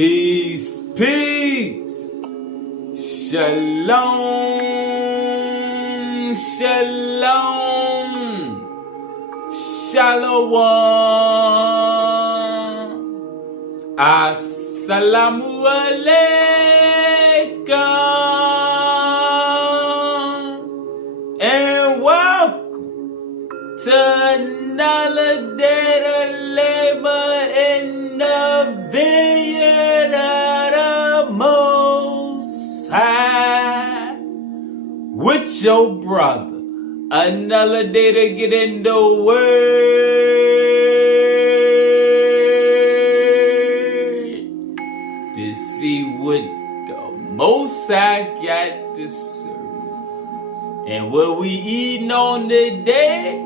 Peace, peace. Shalom, shalom. Shalom. Assalamu alaikum. And welcome to another day to labor in the vineyard of the Most High. With your brother. Another day to get in the Word to see what the Most High got to serve. And what we eating on today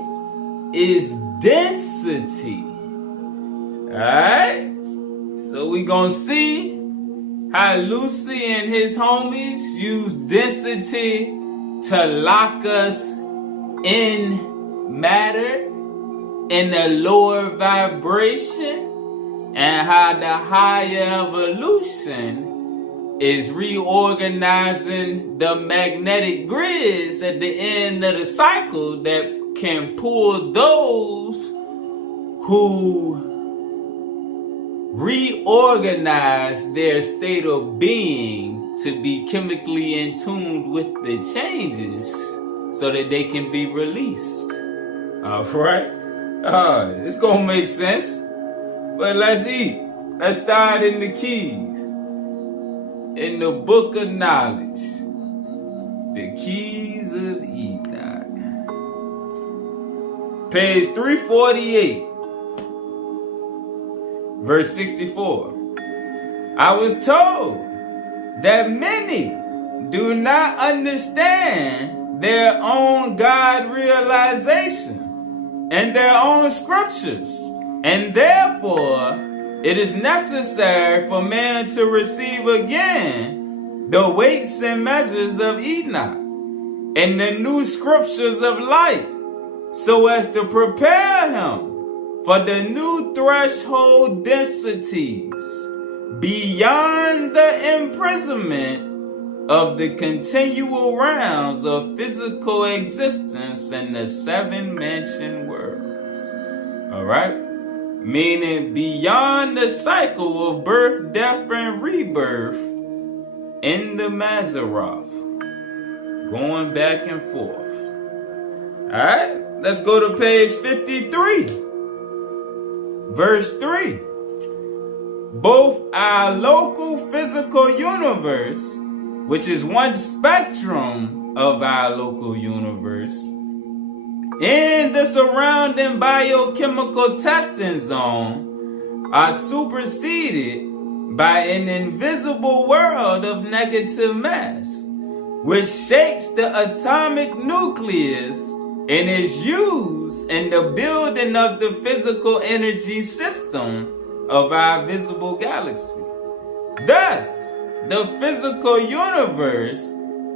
is density. Alright? So we gonna see how Lucy and his homies use density to lock us in matter, in a lower vibration, and how the higher evolution is reorganizing the magnetic grids at the end of the cycle that can pull those who reorganize their state of being to be chemically in tune with the changes so that they can be released. Alright? It's gonna make sense. But let's eat. Let's start in the keys. In the book of knowledge. The keys of Enoch. Page 348. Verse 64. I was told that many do not understand their own God realization and their own scriptures, and therefore it is necessary for man to receive again the weights and measures of Enoch and the new scriptures of light, so as to prepare him for the new threshold densities beyond the imprisonment of the continual rounds of physical existence in the seven mansion worlds. Alright? Meaning beyond the cycle of birth, death, and rebirth in the Mazaroth. Going back and forth. Alright? Let's go to page 53. Verse 3. Both our local physical universe, which is one spectrum of our local universe, and the surrounding biochemical testing zone are superseded by an invisible world of negative mass, which shapes the atomic nucleus and is used in the building of the physical energy system of our visible galaxy. Thus, the physical universe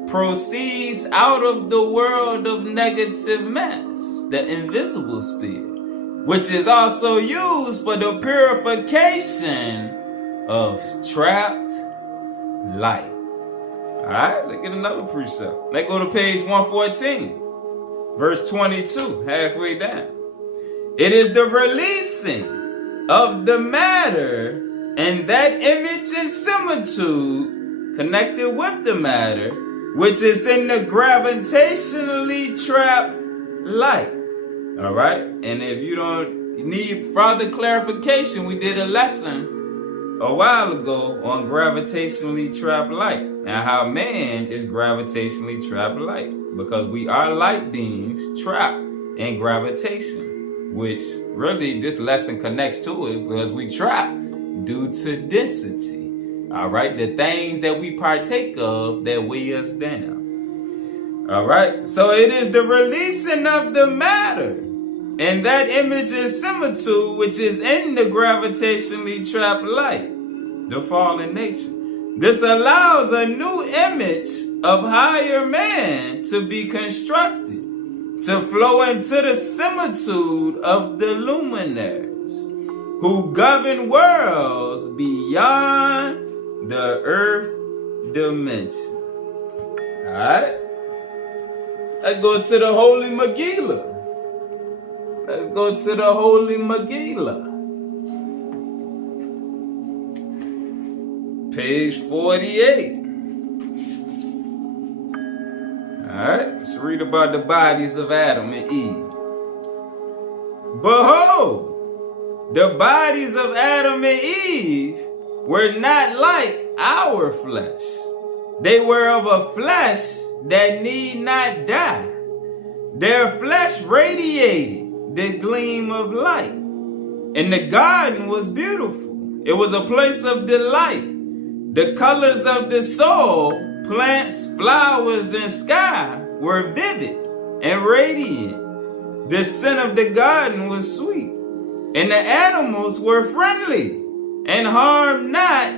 proceeds out of the world of negative mass, the invisible sphere, which is also used for the purification of trapped light. Alright, let's get another precept. Let's go to page 114, verse 22, halfway down. It is the releasing of the matter and that image and similitude connected with the matter, which is in the gravitationally trapped light. Alright? And if you don't need further clarification, we did a lesson a while ago on gravitationally trapped light and how man is gravitationally trapped light, because we are light beings trapped in gravitation, which really this lesson connects to it because we trapped due to density. Alright, the things that we partake of that weigh us down. Alright, so it is the releasing of the matter and that image and similitude which is in the gravitationally trapped light, the fallen nature. This allows a new image of higher man to be constructed, to flow into the similitude of the luminaries. who govern worlds beyond the earth dimension. Alright? Let's go to the Holy Megillah. Let's go to the Holy Megillah. Page 48. Alright, let's read about the bodies of Adam and Eve. Behold, the bodies of Adam and Eve were not like our flesh. They were of a flesh that need not die. Their flesh radiated the gleam of light. And the garden was beautiful. It was a place of delight. The colors of the soil, plants, flowers, and sky were vivid and radiant. The scent of the garden was sweet. And the animals were friendly and harmed not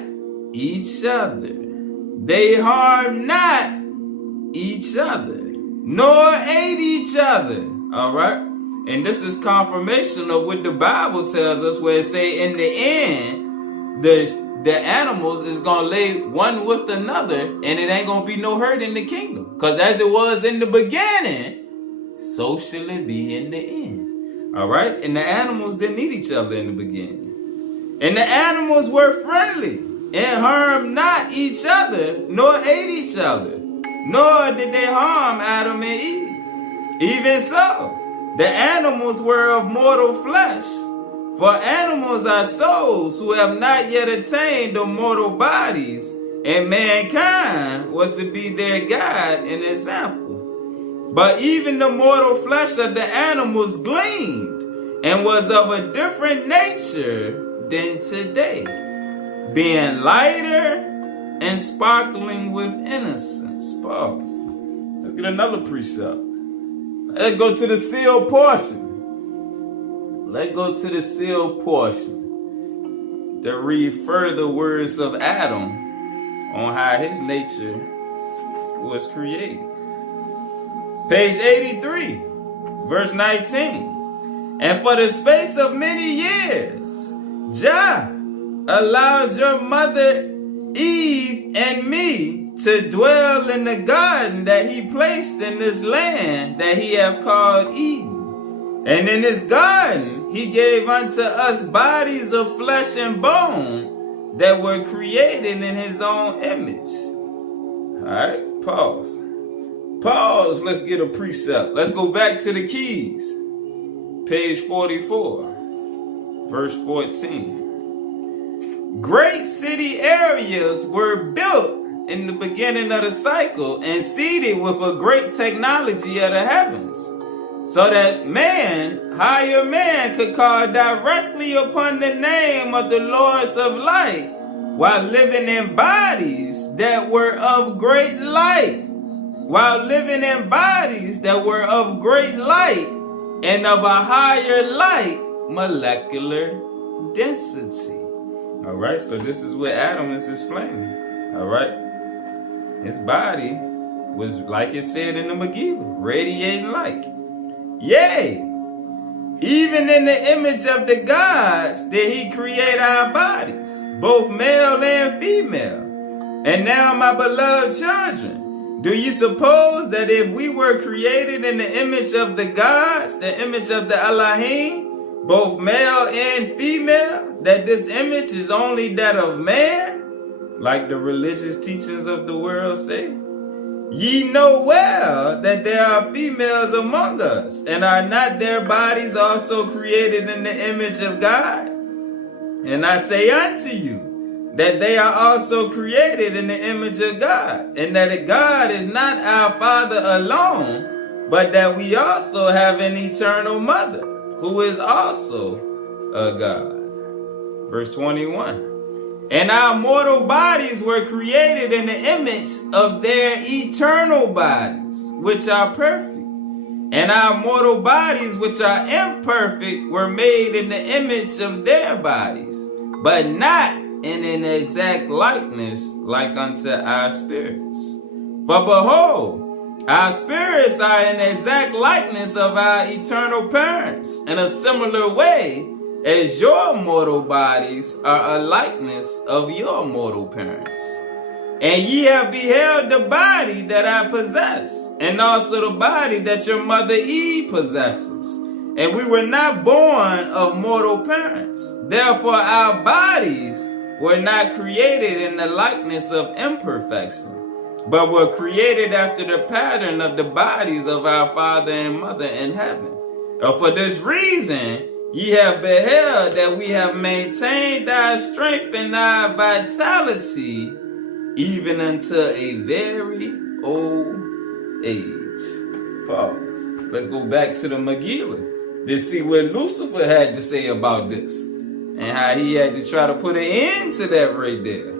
each other. They harmed not each other, nor ate each other. All right? And this is confirmation of what the Bible tells us, where it say in the end, the animals is going to lay one with another, and it ain't going to be no hurt in the kingdom. Because as it was in the beginning, so shall it be in the end. All right? And the animals didn't eat each other in the beginning. And the animals were friendly and harmed not each other, nor ate each other, nor did they harm Adam and Eve. Even so, the animals were of mortal flesh, for animals are souls who have not yet attained the mortal bodies, and mankind was to be their guide and example. But even the mortal flesh of the animals gleamed, and was of a different nature than today, being lighter and sparkling with innocence. Pause. Let's get another precept. Let's go to the sealed portion. Let's go to the sealed portion to read further words of Adam on how his nature was created. Page 83, verse 19. And for the space of many years, Jah allowed your mother Eve and me to dwell in the garden that he placed in this land that he have called Eden. And in this garden he gave unto us bodies of flesh and bone that were created in his own image. Alright, pause. Pause, let's get a precept. Let's go back to the keys. Page 44, verse 14. Great city areas were built in the beginning of the cycle and seeded with a great technology of the heavens, so that higher man could call directly upon the name of the Lords of light while living in bodies that were of great light. While living in bodies that were of great light and of a higher light molecular density. All right, so this is what Adam is explaining. All right, his body was, like it said in the Megillah, radiating light. Yea, even in the image of the gods did he create our bodies, both male and female. And now, my beloved children, do you suppose that if we were created in the image of the gods, the image of the Elohim, both male and female, that this image is only that of man, like the religious teachers of the world say? Ye know well that there are females among us, and are not their bodies also created in the image of God? And I say unto you, that they are also created in the image of God, and that God is not our Father alone, but that we also have an eternal mother, who is also a God. Verse 21. And our mortal bodies were created in the image of their eternal bodies, which are perfect. And our mortal bodies, which are imperfect, were made in the image of their bodies, but not in an exact likeness like unto our spirits. For behold, our spirits are in exact likeness of our eternal parents. In a similar way, as your mortal bodies are a likeness of your mortal parents. And ye have beheld the body that I possess, and also the body that your mother Eve possesses. And we were not born of mortal parents. Therefore our bodies were not created in the likeness of imperfection, but were created after the pattern of the bodies of our father and mother in heaven. For this reason, ye have beheld that we have maintained our strength and our vitality even until a very old age. Pause. Let's go back to the Megillah to see what Lucifer had to say about this and how he had to try to put an end to that right there.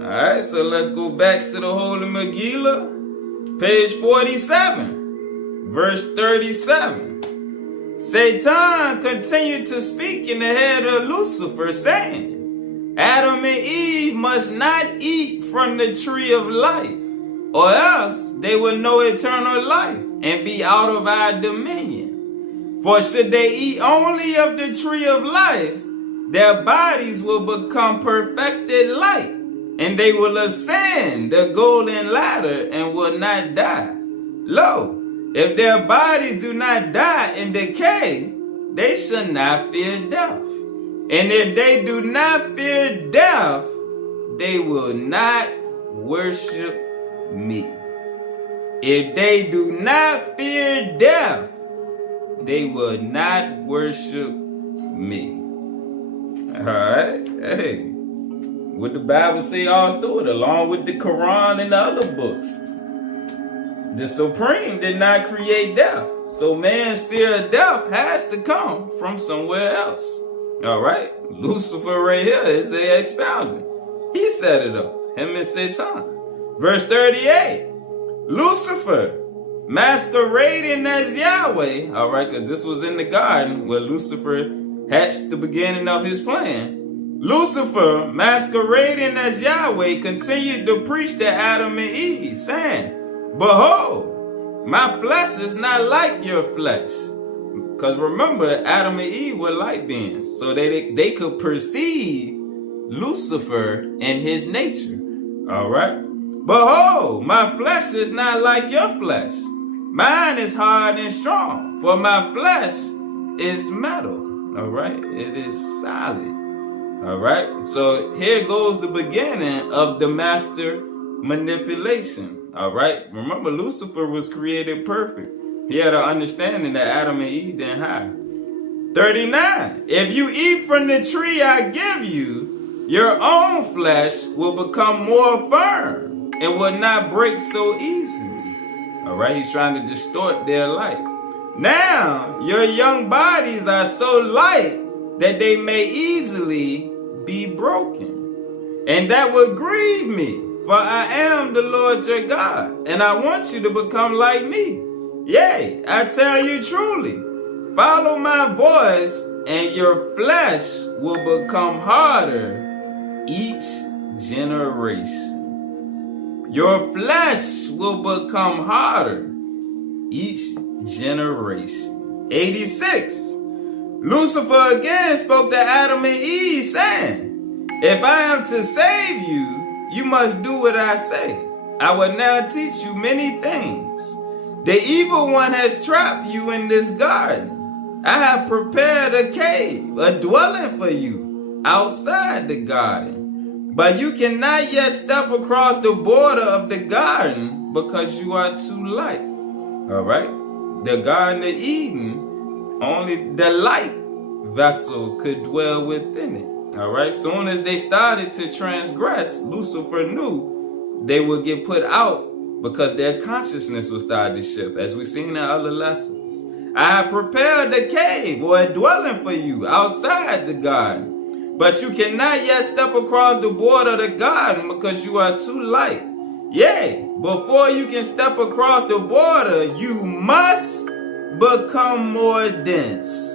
Alright, so let's go back to the Holy Megillah, page 47, verse 37. Satan continued to speak in the head of Lucifer, saying, Adam and Eve must not eat from the tree of life, or else they will know eternal life and be out of our dominion. For should they eat only of the tree of life, their bodies will become perfected light, and they will ascend the golden ladder and will not die. Lo, if their bodies do not die and decay, they shall not fear death. And if they do not fear death, they will not worship me. If they do not fear death, they will not worship me. Alright, hey. What the Bible say all through it, along with the Quran and the other books. The Supreme did not create death. So man's fear of death has to come from somewhere else. Alright, Lucifer right here is a expounding. He set it up, him and Satan. Verse 38, Lucifer masquerading as Yahweh. Alright, because this was in the garden where Lucifer hatched the beginning of his plan. Lucifer masquerading as Yahweh continued to preach to Adam and Eve, saying, Behold, my flesh is not like your flesh. Because remember, Adam and Eve were light beings, so they could perceive Lucifer and his nature. All right? Behold, my flesh is not like your flesh. Mine is hard and strong, for my flesh is metal. All right? It is solid. All right? So here goes the beginning of the master manipulation. All right? Remember, Lucifer was created perfect. He had an understanding that Adam and Eve didn't have. 39. If you eat from the tree I give you, your own flesh will become more firm and will not break so easily. All right, he's trying to distort their light. Now, your young bodies are so light that they may easily be broken. And that will grieve me, for I am the Lord your God, and I want you to become like me. Yea, I tell you truly, follow my voice, and your flesh will become harder each generation. Your flesh will become harder each generation. 86. Lucifer again spoke to Adam and Eve, saying, If I am to save you, you must do what I say. I will now teach you many things. The evil one has trapped you in this garden. I have prepared a cave, a dwelling for you outside the garden. But you cannot yet step across the border of the garden because you are too light. All right? The Garden of Eden, only the light vessel could dwell within it. All right? Soon as they started to transgress, Lucifer knew they would get put out because their consciousness will start to shift, as we've seen in other lessons. I have prepared a cave or a dwelling for you outside the garden, but you cannot yet step across the border of the garden because you are too light. Yea, before you can step across the border, you must become more dense.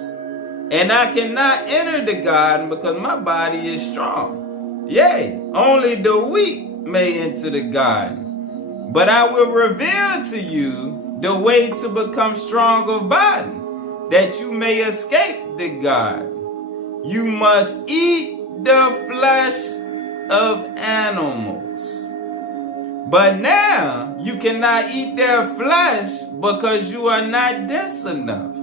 And I cannot enter the garden because my body is strong. Yea, only the weak may enter the garden. But I will reveal to you the way to become strong of body. that you may escape the God, you must eat the flesh of animals. But now you cannot eat their flesh because you are not dense enough.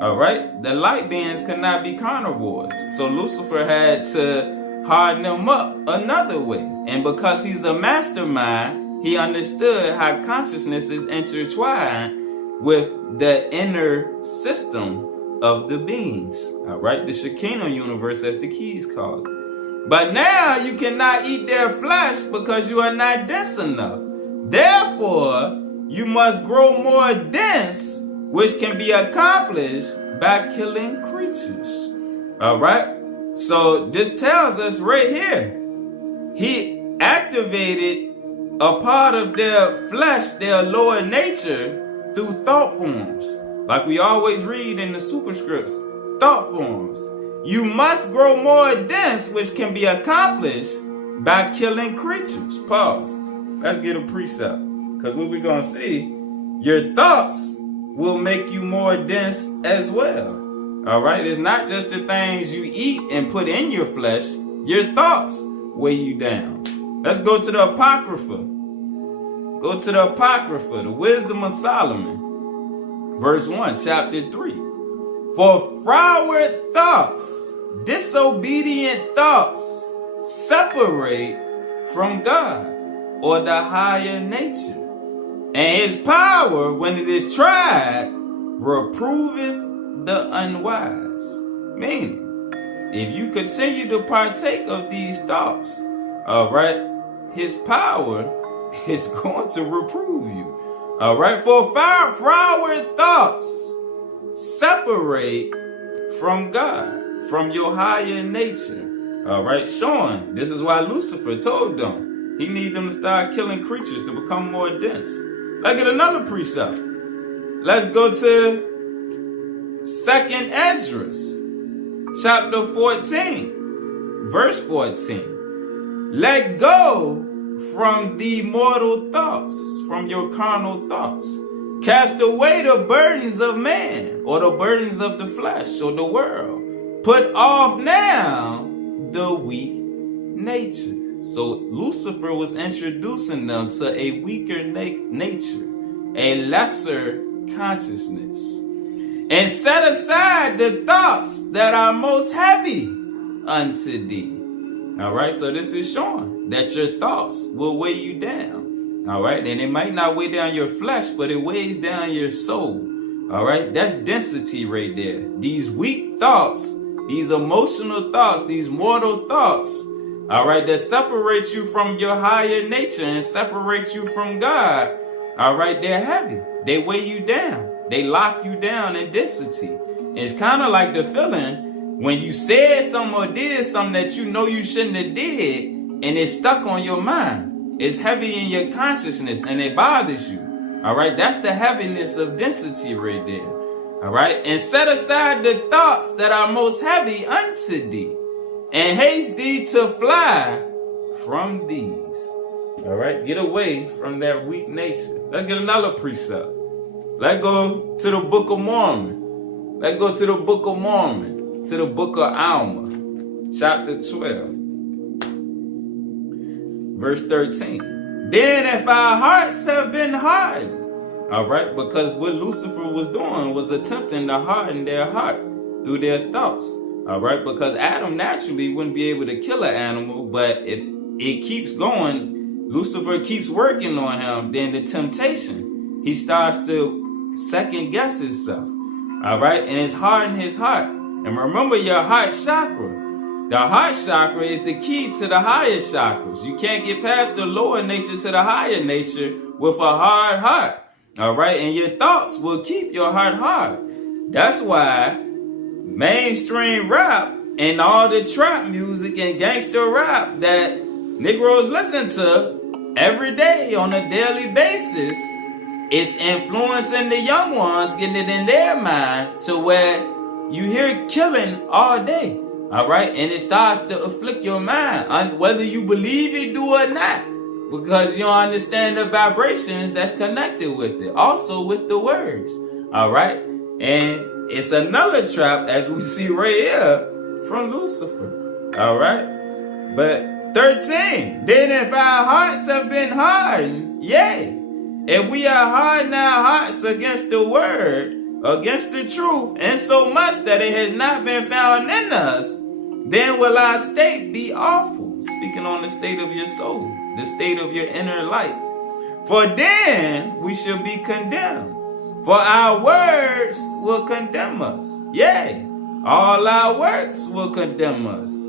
All right, the light beings could not be carnivores, so Lucifer had to harden them up another way. And because he's a mastermind, he understood how consciousness is intertwined with the inner system of the beings. All right, the Shekinah universe, as the keys call it. But now you cannot eat their flesh because you are not dense enough. Therefore, you must grow more dense, which can be accomplished by killing creatures. All right? So this tells us right here, he activated a part of their flesh, their lower nature, through thought forms. Like we always read in the superscripts, thought forms. You must grow more dense, which can be accomplished by killing creatures. Pause. Let's get a precept. Because what we're going to see, your thoughts will make you more dense as well. All right? It's not just the things you eat and put in your flesh. Your thoughts weigh you down. Let's go to the Apocrypha. Go to the Apocrypha, the Wisdom of Solomon. Verse 1, chapter 3. For froward thoughts, disobedient thoughts, separate from God, or the higher nature. And his power, when it is tried, reproveth the unwise. Meaning, if you continue to partake of these thoughts, all right, his power is going to reprove you. All right, for froward thoughts, separate from God, from your higher nature. All right, showing this is why Lucifer told them he need them to start killing creatures to become more dense. Let's get another precept. Let's go to 2nd Esdras, chapter 14, verse 14. Let go from the mortal thoughts, from your carnal thoughts. Cast away the burdens of man, or the burdens of the flesh, or the world. Put off now the weak nature. So Lucifer was introducing them to a weaker nature, a lesser consciousness. And set aside the thoughts that are most heavy unto thee. All right, so this is showing that your thoughts will weigh you down. All right, and it might not weigh down your flesh, but it weighs down your soul. All right, that's density right there. These weak thoughts, these emotional thoughts, these mortal thoughts, all right, that separate you from your higher nature and separate you from God. All right, they're heavy. They weigh you down. They lock you down in density. It's kind of like the feeling when you said something or did something that you know you shouldn't have did, and it's stuck on your mind. It's heavy in your consciousness and it bothers you. All right, that's the heaviness of density right there. All right, and set aside the thoughts that are most heavy unto thee, and haste thee to fly from these. All right, get away from that weak nature. Let's get another precept. Let's go to the Book of Mormon. Let's go to the Book of Mormon, to the Book of Alma, chapter 12. Verse 13. Then if our hearts have been hardened, all right, because what Lucifer was doing was attempting to harden their heart through their thoughts, all right, because Adam naturally wouldn't be able to kill an animal, but if it keeps going, Lucifer keeps working on him, then the temptation, he starts to second guess himself, all right, and it's hardening his heart. And remember your heart chakra. The heart chakra is the key to the higher chakras. You can't get past the lower nature to the higher nature with a hard heart. All right. And your thoughts will keep your heart hard. That's why mainstream rap and all the trap music and gangster rap that Negroes listen to every day on a daily basis is influencing the young ones, getting it in their mind to where you hear killing all day. All right, and it starts to afflict your mind, whether you believe it do or not, because you don't understand the vibrations that's connected with it. Also with the words, all right? And it's another trap, as we see right here from Lucifer. All right. But 13, then if our hearts have been hardened, yea, if we are hardened our hearts against the word, against the truth, and so much that it has not been found in us, then will our state be awful. Speaking on the state of your soul, the state of your inner light. For then we shall be condemned. For our words will condemn us. Yea, all our works will condemn us.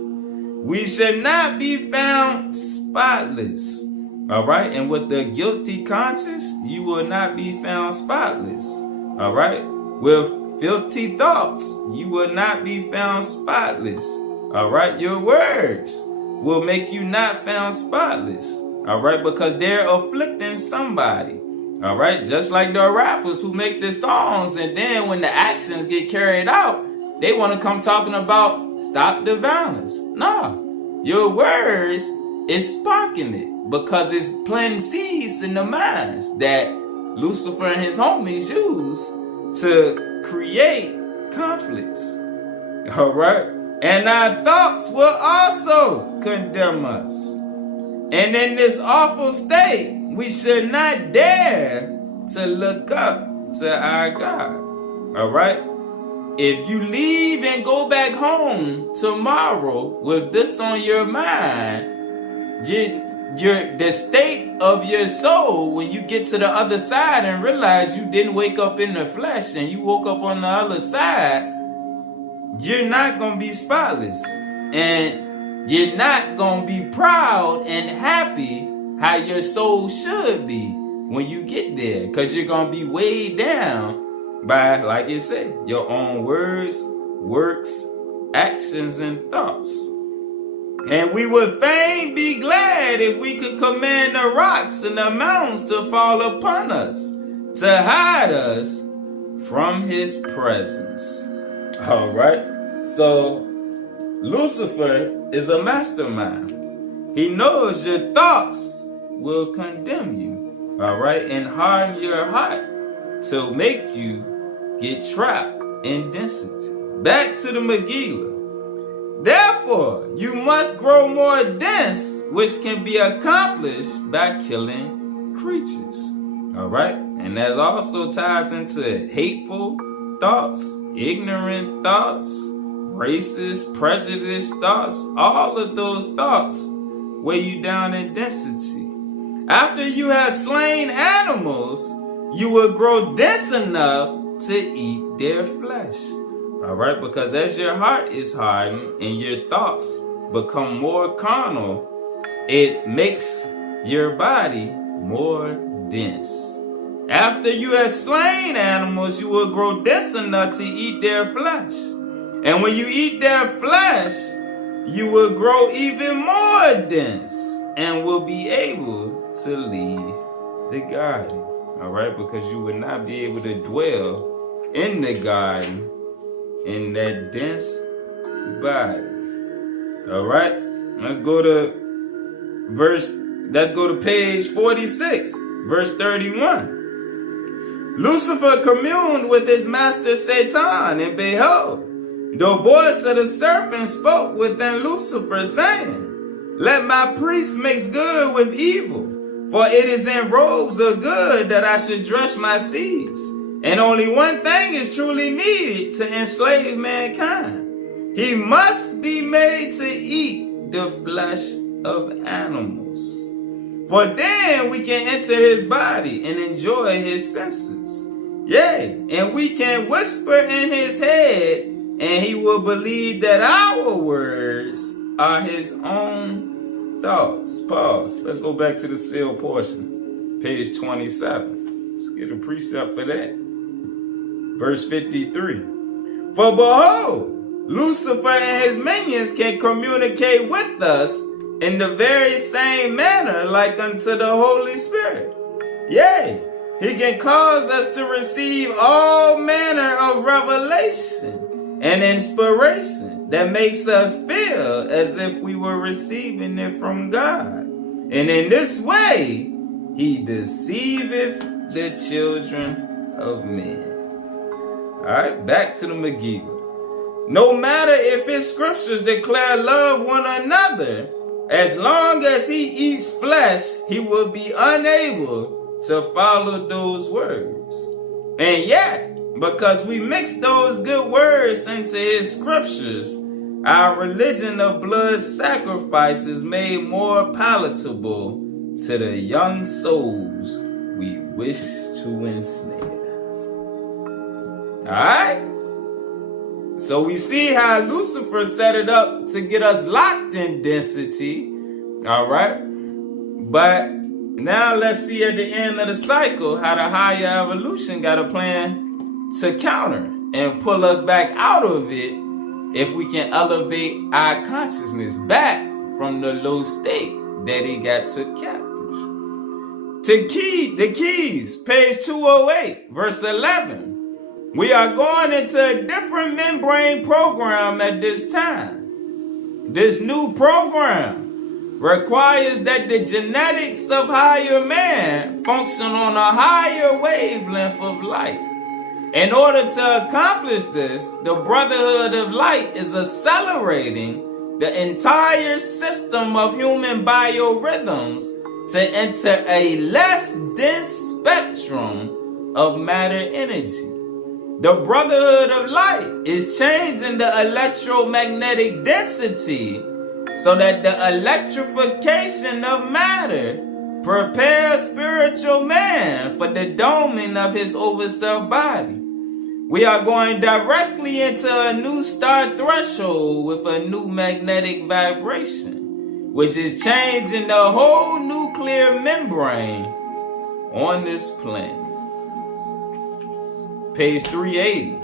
We shall not be found spotless. All right. And with the guilty conscience, you will not be found spotless. All right. With filthy thoughts, you will not be found spotless. All right. Your words will make you not found spotless. All right. Because they're afflicting somebody. All right. Just like the rappers who make the songs, and then when the actions get carried out, they want to come talking about stop the violence. No, your words is sparking it, because it's planting seeds in the minds that Lucifer and his homies use to create conflicts. All right. And our thoughts will also condemn us. And in this awful state, we should not dare to look up to our God. All right. If you leave and go back home tomorrow with this on your mind, the state of your soul, when you get to the other side and realize you didn't wake up in the flesh and you woke up on the other side, you're not going to be spotless. And you're not going to be proud and happy how your soul should be when you get there. Because you're going to be weighed down by, like it said, your own words, works, actions, and thoughts. And we would fain be glad if we could command the rocks and the mountains to fall upon us, to hide us from his presence. All right. So Lucifer is a mastermind. He knows your thoughts will condemn you. All right. And harden your heart to make you get trapped in density. Back to the Megillah. Therefore, you must grow more dense, which can be accomplished by killing creatures. All right. And that also ties into hateful thoughts, ignorant thoughts, racist, prejudiced thoughts. All of those thoughts weigh you down in density. After you have slain animals, you will grow dense enough to eat their flesh. All right, because as your heart is hardened and your thoughts become more carnal, it makes your body more dense. After you have slain animals, you will grow dense enough to eat their flesh. And when you eat their flesh, you will grow even more dense and will be able to leave the garden. All right, because you will not be able to dwell in the garden in that dense body. All right, let's go to page 46, verse 31. Lucifer communed with his master Satan, and behold, the voice of the serpent spoke within Lucifer, saying, let my priests mix good with evil, for it is in robes of good that I should dress my seeds. And only one thing is truly needed to enslave mankind. He must be made to eat the flesh of animals. For then we can enter his body and enjoy his senses. Yea, and we can whisper in his head, and he will believe that our words are his own thoughts. Pause. Let's go back to the sealed portion. Page 27. Let's get a precept for that. Verse 53. For behold, Lucifer and his minions can communicate with us in the very same manner like unto the Holy Spirit. Yea, he can cause us to receive all manner of revelation and inspiration that makes us feel as if we were receiving it from God. And in this way, he deceiveth the children of men. Alright, back to the Megillah. No matter if his scriptures declare love one another, as long as he eats flesh, he will be unable to follow those words. And yet, because we mix those good words into his scriptures, our religion of blood sacrifice is made more palatable to the young souls we wish to ensnare. Alright? So we see how Lucifer set it up to get us locked in density. Alright? But now let's see at the end of the cycle how the higher evolution got a plan to counter and pull us back out of it if we can elevate our consciousness back from the low state that he got took captive. The keys, page 208, verse 11. We are going into a different membrane program at this time. This new program requires that the genetics of higher man function on a higher wavelength of light. In order to accomplish this, the Brotherhood of Light is accelerating the entire system of human biorhythms to enter a less dense spectrum of matter energy. The Brotherhood of Light is changing the electromagnetic density so that the electrification of matter prepares spiritual man for the doming of his overself body. We are going directly into a new star threshold with a new magnetic vibration, which is changing the whole nuclear membrane on this planet. Page 380,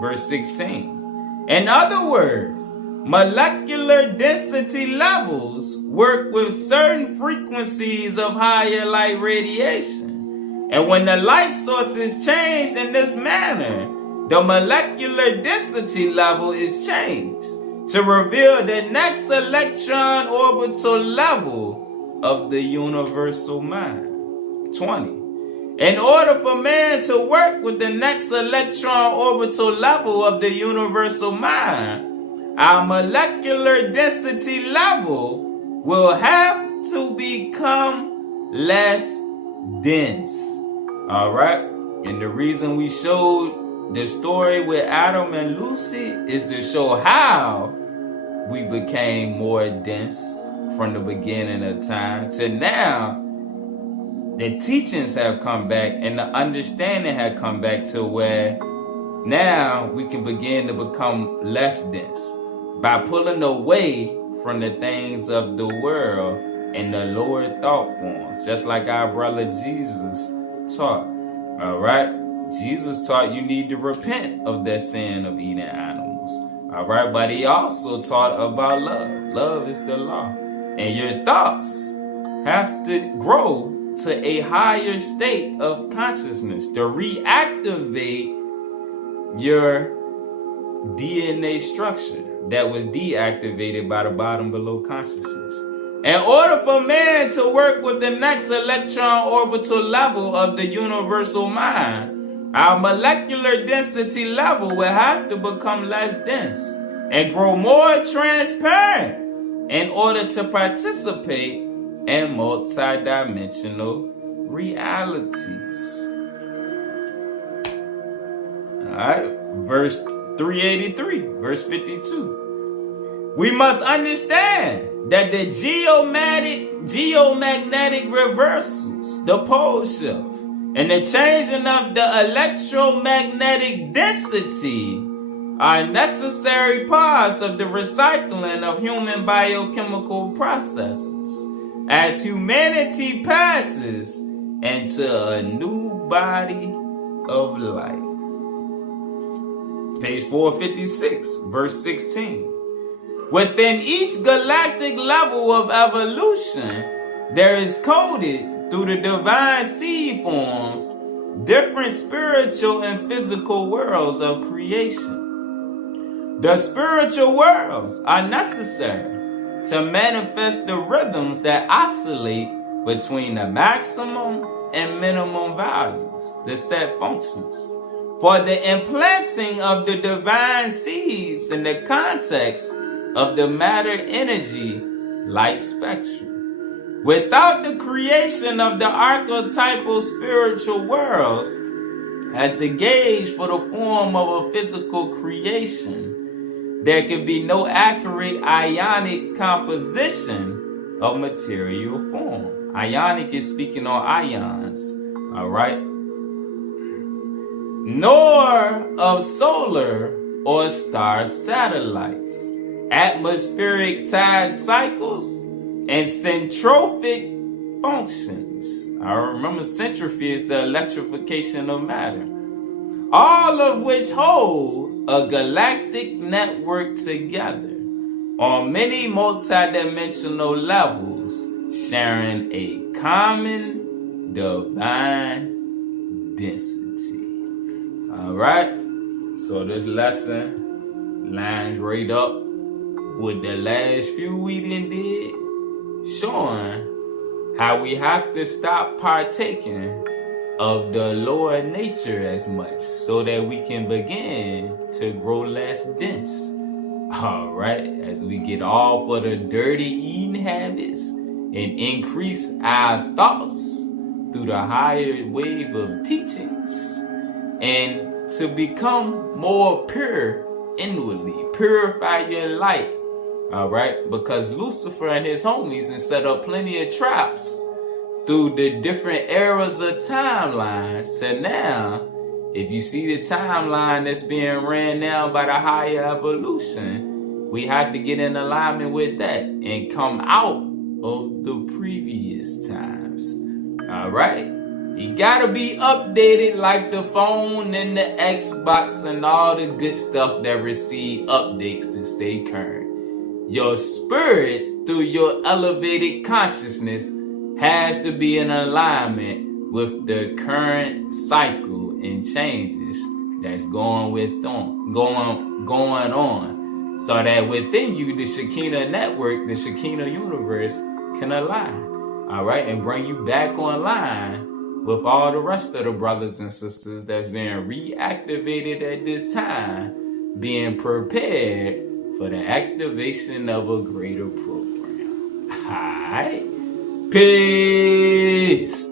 verse 16. In other words, molecular density levels work with certain frequencies of higher light radiation. And when the light source is changed in this manner, the molecular density level is changed to reveal the next electron orbital level of the universal mind. 20. In order for man to work with the next electron orbital level of the universal mind, our molecular density level will have to become less dense. Alright? And the reason we showed the story with Adam and Lucy is to show how we became more dense from the beginning of time to now. The teachings have come back and the understanding had come back to where now we can begin to become less dense by pulling away from the things of the world and the lower thought forms, just like our brother Jesus taught. All right? Jesus taught you need to repent of that sin of eating animals. All right? But he also taught about love. Love is the law. And your thoughts have to grow to a higher state of consciousness to reactivate your DNA structure that was deactivated by the bottom below consciousness. In order for man to work with the next electron orbital level of the universal mind, our molecular density level will have to become less dense and grow more transparent in order to participate in multidimensional realities. Alright, verse 383, verse 52. We must understand that the geomagnetic reversals, the pole shift, and the changing of the electromagnetic density are necessary parts of the recycling of human biochemical processes as humanity passes into a new body of light. Page 456, verse 16. Within each galactic level of evolution, there is coded through the divine seed forms different spiritual and physical worlds of creation. The spiritual worlds are necessary to manifest the rhythms that oscillate between the maximum and minimum values, the set functions, for the implanting of the divine seeds in the context of the matter energy light spectrum. Without the creation of the archetypal spiritual worlds as the gauge for the form of a physical creation, there can be no accurate ionic composition of material form. Ionic is speaking on ions, all right? Nor of solar or star satellites, atmospheric tide cycles, and centrophic functions. I remember centrophy is the electrification of matter. All of which hold a galactic network together on many multidimensional levels, sharing a common divine density. All right, so this lesson lines right up with the last few we did, showing how we have to stop partaking of the lower nature as much so that we can begin to grow less dense. All right, as we get off of the dirty eating habits and increase our thoughts through the higher wave of teachings, and to become more pure inwardly, purify your light. All right, because Lucifer and his homies and set up plenty of traps through the different eras of timelines. So now, if you see the timeline that's being ran now by the higher evolution, we have to get in alignment with that and come out of the previous times. All right, you gotta be updated like the phone and the Xbox and all the good stuff that receive updates to stay current. Your spirit, through your elevated consciousness, has to be in alignment with the current cycle and changes that's going on, so that within you, the Shekinah network, the Shekinah universe can align, all right, and bring you back online with all the rest of the brothers and sisters that's being reactivated at this time, being prepared for the activation of a greater program. All right. Peace.